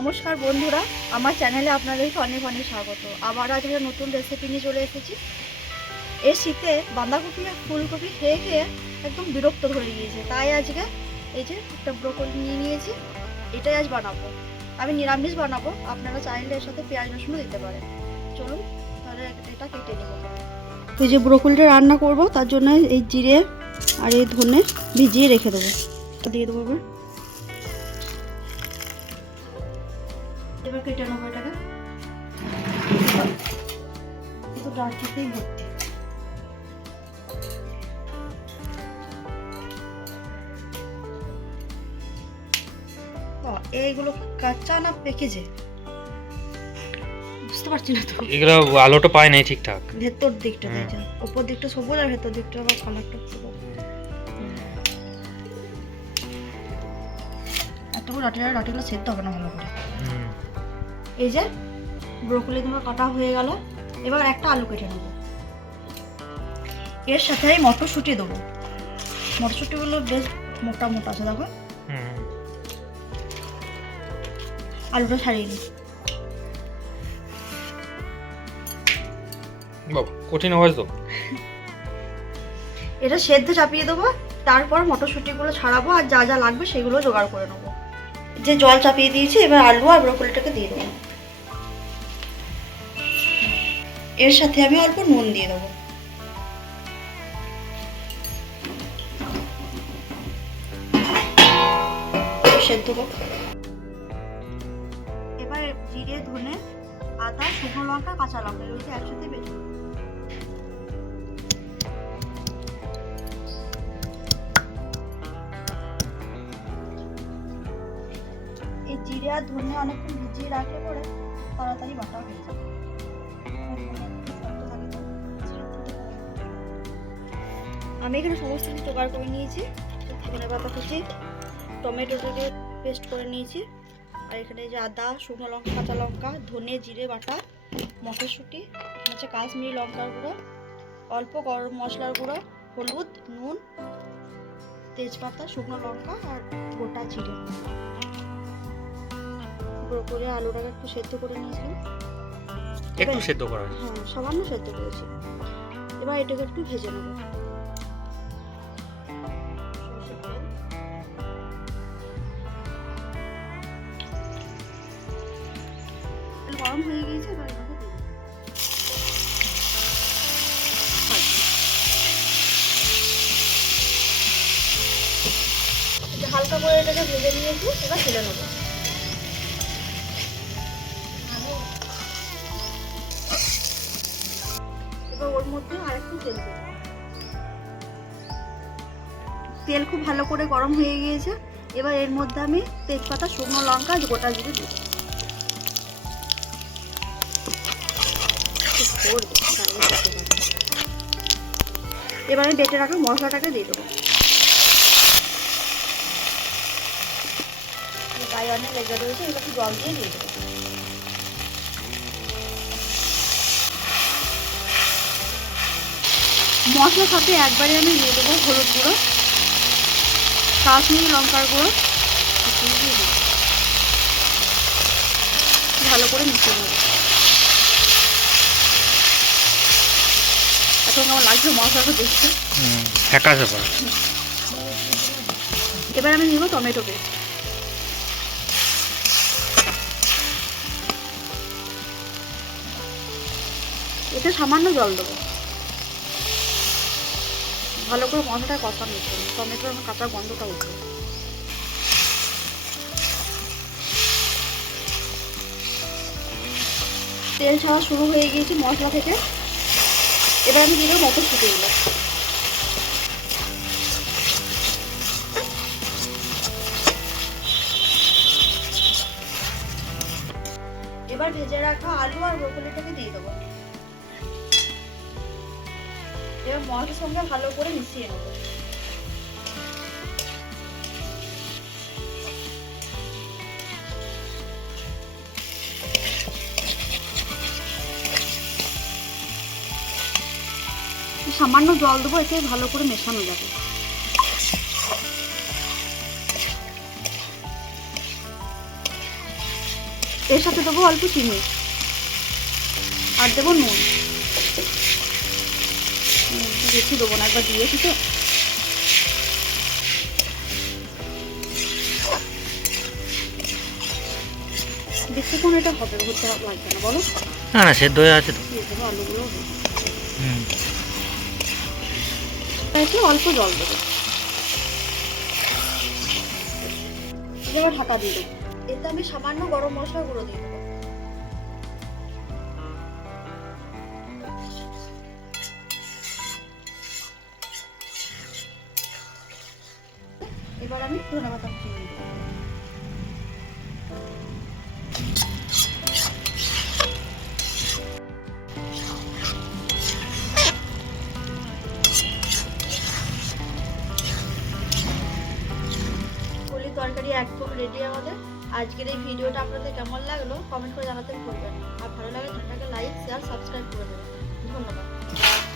নমস্কার বন্ধুরা, আমার চ্যানেলে আপনাদেরকে অনেক অনেক স্বাগত। আবার আজ একটা নতুন রেসিপি নিয়ে চলে এসেছি। এই শীতে বাঁধাকপি আর ফুলকপি খেয়ে খেয়ে একদম বিরক্ত ধরে গিয়েছে। তাই আজকে এই যে একটা ব্রোকলি নিয়ে নিয়েছি, এটাই আজ বানাবো। আমি নিরামিষ বানাবো, আপনারা চাইলে এর সাথে পেঁয়াজ রসুনও দিতে পারেন। চলুন, তাহলে এটা কেটে নেব তো যে ব্রোকলিটা রান্না করব, তার জন্য এই জিরে আর এই ধনে ভিজিয়ে রেখে দেবো। দিয়ে দেবো এবার কেটে নেব এটাকে। তো ডাঁটাতেই ভর্তি। এইগুলো কাঁচা না পেকেছে বুঝতে পারছি না তো। এগুলো আলোটা পায় নাই ঠিকঠাক। ভেতর দিকটা হুম। দেখছেন ওপর দিকটা সবুজ আর ভেতর দিকটা আবার কালারটা পুরো। এতগুলো ডাটিটা ডাটিগুলো সেদ্ধ হবে না ভালো করে। হুম। এই যে ব্রোকলি তোমার কাটা হয়ে গেল। এবার একটা আলু কেটে নেব। এর সাথে আমি মটরশুঁটি দেবো। মটরশুঁটিগুলো বেশ মোটা মোটা আছে দেখো। আলুটা ছাড়িয়ে বাবা কঠিন আওয়াজ তো। এটা সেদ্ধ চাপিয়ে দেবো তারপর মটরশুঁটিগুলো ছাড়াবো আর যা যা লাগবে সেগুলো জোগাড় করে নেব। যে জল চাপিয়ে দিয়েছি এবার আলু আর ব্রোকলিটাকে দিয়ে দেবো। এর সাথে আমি অল্প নুন দিয়ে দেবো। সেদ্ধ এবার জিরে, ধনে, আদা, শুকনো লঙ্কা, কাঁচা লঙ্কা এগুলো একসাথে বেটে এই জিরে আর ধনে অনেকক্ষণ ভিজিয়ে রাখলে পরে তাড়াতাড়ি বাটা হয়ে যাবে। আমি এখানে সমস্ত কিছু জোগাড় করে নিয়েছি। ধনে পাতা কুচি টমেটোটাকে পেস্ট করে নিয়েছি। আর এখানে যে আদা, শুকনো লঙ্কা, কাঁচা লঙ্কা, ধনে, জিরে বাটা, মটরশুঁটি হচ্ছে কাশ্মীরি লঙ্কার গুঁড়ো, অল্প গরম মশলার গুঁড়ো, হলুদ, নুন, তেজপাতা, শুকনো লঙ্কা আর গোটা জিরে। ব্রোকলি আর আলুটাকে একটু সেদ্ধ করে নিয়েছিলাম একটু সেদ্ধ করা হ্যাঁ সামান্য সেদ্ধ করেছি। এবার এটাকে একটু ভেজে নেব। গরম হয়ে গিয়েছে এবার যে হালকা করে এটাকে ভেজে নিয়েছি এবার ছেলে নেব। ওর মধ্যে আরেকটু তেল দেবো তেল খুব ভালো করে গরম হয়ে গিয়েছে। এবার এর মধ্যে আমি তেজপাতা, শুকনো লঙ্কা, গোটা জিরে দিই। এবার। আমি বেটে রাখা মশলাটাকে দিয়ে দেবো। গায়ে অনেক লেগে রয়েছে একটু জল দিয়ে দিয়ে দেবো। মশলার সাথে একবারে আমি দিয়ে দেবো হলুদ গুঁড়ো কাশ্মীরি লঙ্কার গুঁড়ো দেবো। ভালো করে মিশিয়ে নেব। এখন কেমন লাগছে মশলাটা দেখতে? ফ্যাকাশে এবার আমি দিব টমেটো পেস্ট। এতে সামান্য জল দেবো। ভালো করে কষানো জন্য টমেটোর আমার কাঁচা গন্ধটা উঠবে। তেল ছাড়া শুরু হয়ে গিয়েছে মশলা থেকে। এবার আমি দিয়ে দেবো মটরশুঁটিগুলো এবার ভেজে রাখা আলু আর ব্রোকলিটাকে দিয়ে দেবো। এবার মশলার সঙ্গে ভালো করে মিশিয়ে নেব। সামান্য জল দেবো, এতে ভালো করে মেশানো যাবে। এর সাথে দেবো অল্প চিনি। আর দেবো নুন। বেশি দেবো না একবার দিয়েছি তো। বেশিক্ষণ এটা হবে হতে লাগবে না বলো। না না সেদ্ধ হয়ে আছে তো। আলুগুলো। হুম। অল্প জল দেবো। এবার ঢাকা দিয়ে দেবো। এতে আমি সামান্য গরম মশলা গুঁড়ো দিয়ে দেবো। এবার আমি ধনে পাতা দেবো। তরকারি একদম রেডি আমাদের। আজকের এই ভিডিওটা আপনাদের কেমন লাগল কমেন্ট করে জানাতে ভুলবেন আর ভালো লাগে চ্যানেলটাকে লাইক শেয়ার সাবস্ক্রাইব করে দেবেন।